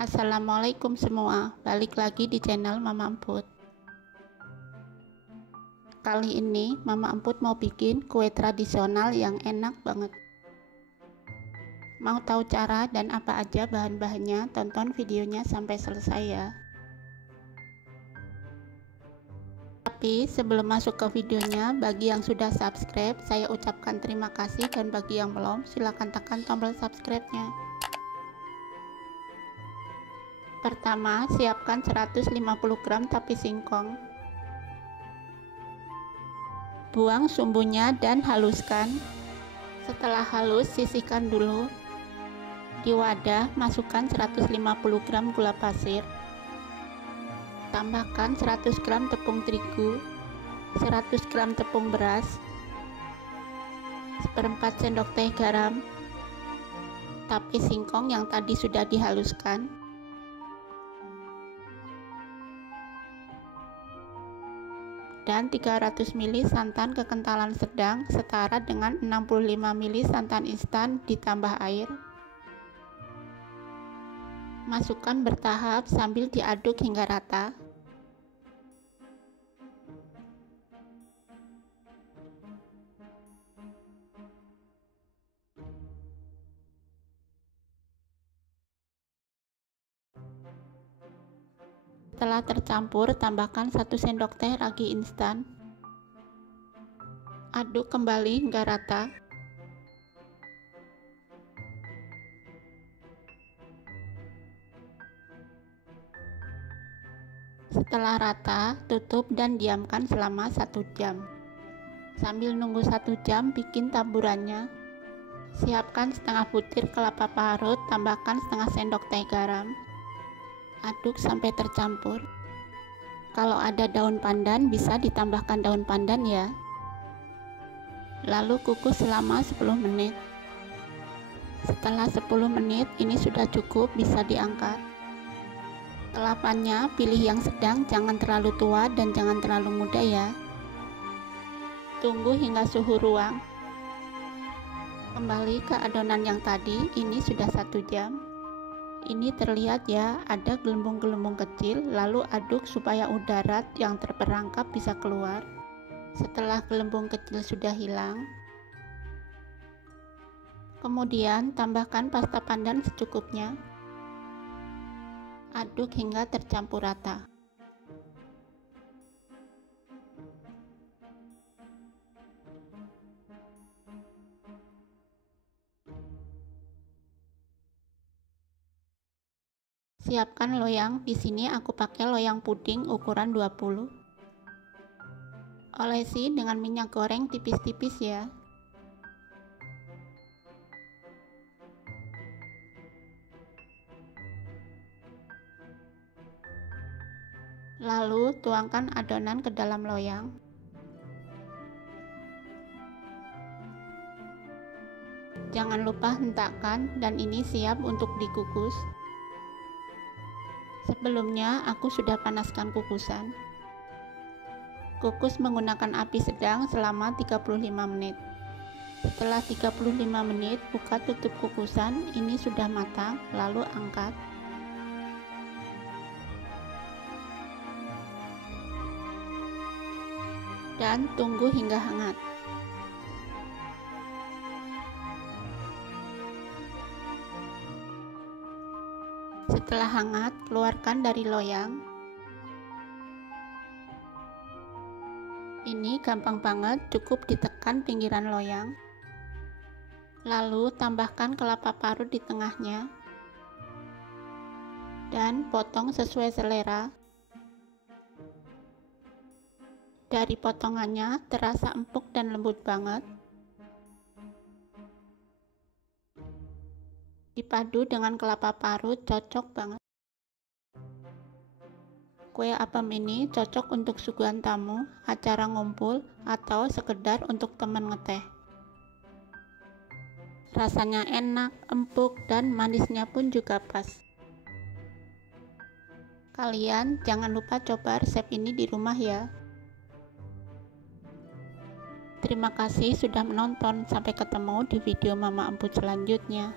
Assalamualaikum semua, balik lagi di channel Mama Emput. Kali ini Mama Emput mau bikin kue tradisional yang enak banget. Mau tahu cara dan apa aja bahan-bahannya? Tonton videonya sampai selesai ya. Tapi sebelum masuk ke videonya, bagi yang sudah subscribe, saya ucapkan terima kasih, dan bagi yang belum, silahkan tekan tombol subscribe-nya. Pertama, siapkan 150 gram tape singkong. Buang sumbunya dan haluskan. Setelah halus, sisihkan dulu. Di wadah, masukkan 150 gram gula pasir. Tambahkan 100 gram tepung terigu, 100 gram tepung beras, 1/4 sendok teh garam, tape singkong yang tadi sudah dihaluskan, dan 300 ml santan kekentalan sedang setara dengan 65 ml santan instan ditambah air. Masukkan bertahap sambil diaduk hingga rata. Setelah tercampur, tambahkan 1 sendok teh ragi instan. Aduk kembali hingga rata. Setelah rata, tutup dan diamkan selama 1 jam. Sambil nunggu 1 jam, bikin taburannya. Siapkan setengah butir kelapa parut, tambahkan setengah sendok teh garam. Aduk sampai tercampur. Kalau ada daun pandan, bisa ditambahkan daun pandan ya. Lalu kukus selama 10 menit. Setelah 10 menit, ini sudah cukup, bisa diangkat. Kelapanya pilih yang sedang, jangan terlalu tua dan jangan terlalu muda ya. Tunggu hingga suhu ruang. Kembali ke adonan yang tadi, ini sudah 1 jam. Ini terlihat ya, ada gelembung-gelembung kecil, lalu aduk supaya udara yang terperangkap bisa keluar. Setelah gelembung kecil sudah hilang, kemudian tambahkan pasta pandan secukupnya. Aduk hingga tercampur rata. Siapkan loyang. Di sini aku pakai loyang puding ukuran 20. Olesi dengan minyak goreng tipis-tipis ya. Lalu tuangkan adonan ke dalam loyang. Jangan lupa hentakkan, dan ini siap untuk dikukus. Sebelumnya aku sudah panaskan kukusan. Kukus menggunakan api sedang selama 35 menit. Setelah 35 menit, buka tutup kukusan. Ini sudah matang, lalu angkat. Dan tunggu hingga hangat. Setelah hangat, keluarkan dari loyang. Ini gampang banget, cukup ditekan pinggiran loyang. Lalu tambahkan kelapa parut di tengahnya. Dan potong sesuai selera. Dari potongannya terasa empuk dan lembut banget. Dipadu dengan kelapa parut, cocok banget. Kue apem ini cocok untuk suguhan tamu, acara ngumpul, atau sekedar untuk teman ngeteh. Rasanya enak, empuk, dan manisnya pun juga pas. Kalian jangan lupa coba resep ini di rumah ya. Terima kasih sudah menonton. Sampai ketemu di video Mama Emput selanjutnya.